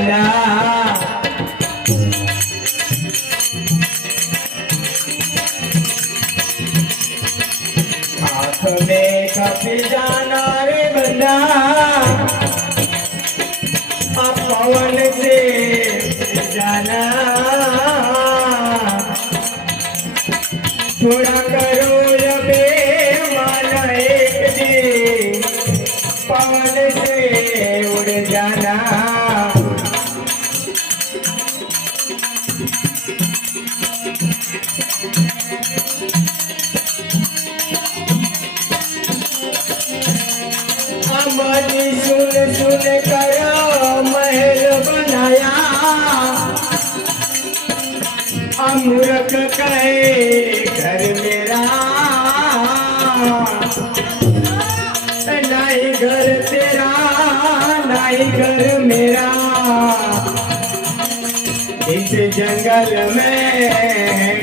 जाना। आँख में कब जाना रे बंदा, आप पवन से जाना। थोड़ा करो अबे माना, एक दिन पवन से उड़ जाना। हमारी सुन सुन कर महल बनाया, मूर्ख कहे घर मेरा, नहीं घर तेरा नहीं घर मेरा। इस जंगल में